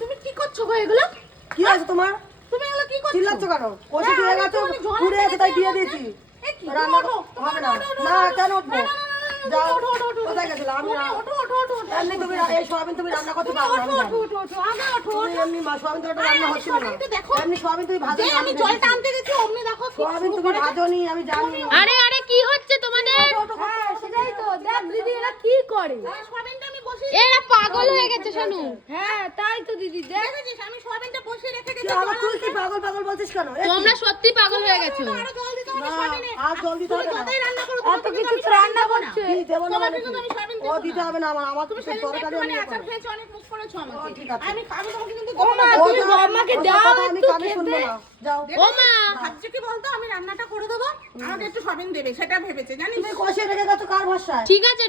তুমি কি করছো গো এগুলো? কি আছে তোমার? তুমি এগুলো কি করছো? চিল্লাচ্ছ কেন? কষে দিয়ে গেছো, পুড়ে আছে তাই দিয়ে দিয়েছি। রান্না হবে না। না কেন উঠবো? যাও, কোথায় গেছিলে? আমি এমনি তুমি এই সোয়াবিন তুমি রান্না করতে পারো না। তুমি এমনি সোয়াবিন তো রান্না হচ্ছিল না। এমনি সোয়াবিন তুমি ভাজো নি, আমি জলটা আনতে গেছি অমনি দেখো সোয়াবিন তুমি ভাজো নি, আমি জানি। আরে আরে কি হচ্ছে তোমাদের? হ্যাঁ সেটাই তো দেখ দিদি এরা কি করে। সোয়াবিনটা আমি বসিয়ে এরা পাগল হয়ে গেছে শোনো। হ্যাঁ তাই তো দিদি দেখ রেখেছিস, আমি সোয়াবিনটা বসিয়ে রেখে কি গেছি। আবার তুই কি পাগল পাগল বলছিস কেন? এ কি? তোমরা সত্যি পাগল হয়ে গেছো। আরো জল দিতে হবে না, সোয়াবিনে। আর জল দিতে হবে না। যতই রান্না করো এত কিছু তো রান্না করছে। কি দেবো না মানে তোমাকে কি? কিন্তু আমি সোয়াবিন ও দেবো দিতে না। হবে না আমার তুমি সেদিন তরকারি একটুখানি আমি আচার খেয়েছো, অনেক মুখ করেছো ও, আমাকে। ঠিক আছে। আমি তোমাকে কিন্তু ও মা দেবো না। তুমি আমাকে দাও আমি একটু কানে শুনবো খেতে। না। যাও। ও মা ভাবছে কি বলতো, আমি রান্নাটা করে দেবো, আমাকে একটু সোয়াবিন দেবে, সেটা ভেবেছে জানিস। তুমি কষে রেখে গেছো কার ভরসায়? ঠিক আছে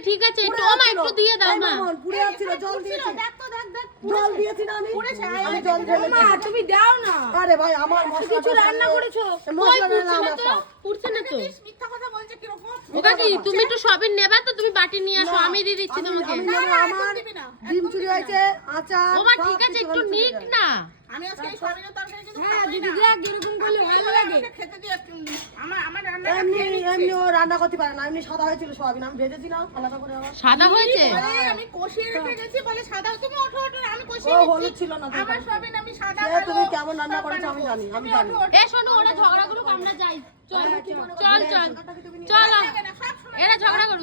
একটু ও মা একটু দিয়ে দাও মা। পুড়ে যাচ্ছিল, জল দিয়েছি। দেখ তো, দেখ দেখ জল দিয়েছি না আমি? পুড়েছে, আমি জল ও ঢেলেছি। মা তুমি দাও না। আরে ভাই আমার মশলা কিছু টশলা রান্না নেই। করেছো? মশলা নেই না পুড়ছে না আমার তো সব। পুড়ছে না তো। মিথ্যা কথা বলছে কিরকম। ওকাকি তুমি একটু সবিন নেবা তো, তুমি বাটি নিয়ে আসো, না, আমি দিয়ে দিচ্ছি তোমাকে। আমি না, নেবো, না, আমার একদম দিবি না, ডিম একদম চুরি দিবি না। হয়েছে, আচার ও মা সব ঠিক আছে কিছু একটু ওখানে চলে নিক যাবে। না। আমি আজকে এই সোয়াবিনের তরকারি কিন্তু হ্যাঁ খাবোই দিদি না। দেখ এরকম করলে ভালো লাগে। আমাকে খেতে দিয়ে আমার রান্না এমনি ও রান্না করতে পারে না, এমনি সাদা হয়েছিল সোয়াবিন, আমি ভেজেছি না আলাদা করে আবার। সাদা হয়েছে? আমি কষিয়ে রেখে গেছি বলে সাদা। তুমি ওঠো ওঠো, আমি ও কষিয়ে হলুদ নিচ্ছি। ছিল না তো আমার সোয়াবিন আমি সাদা সে তুমি কেমন রান্না করেছো আমি জানি, আমি জানি। এ শোনো ওরা ঝগড়া করুক আমরা যাই। চল চল চল চল এরা ঝগড়া করুক।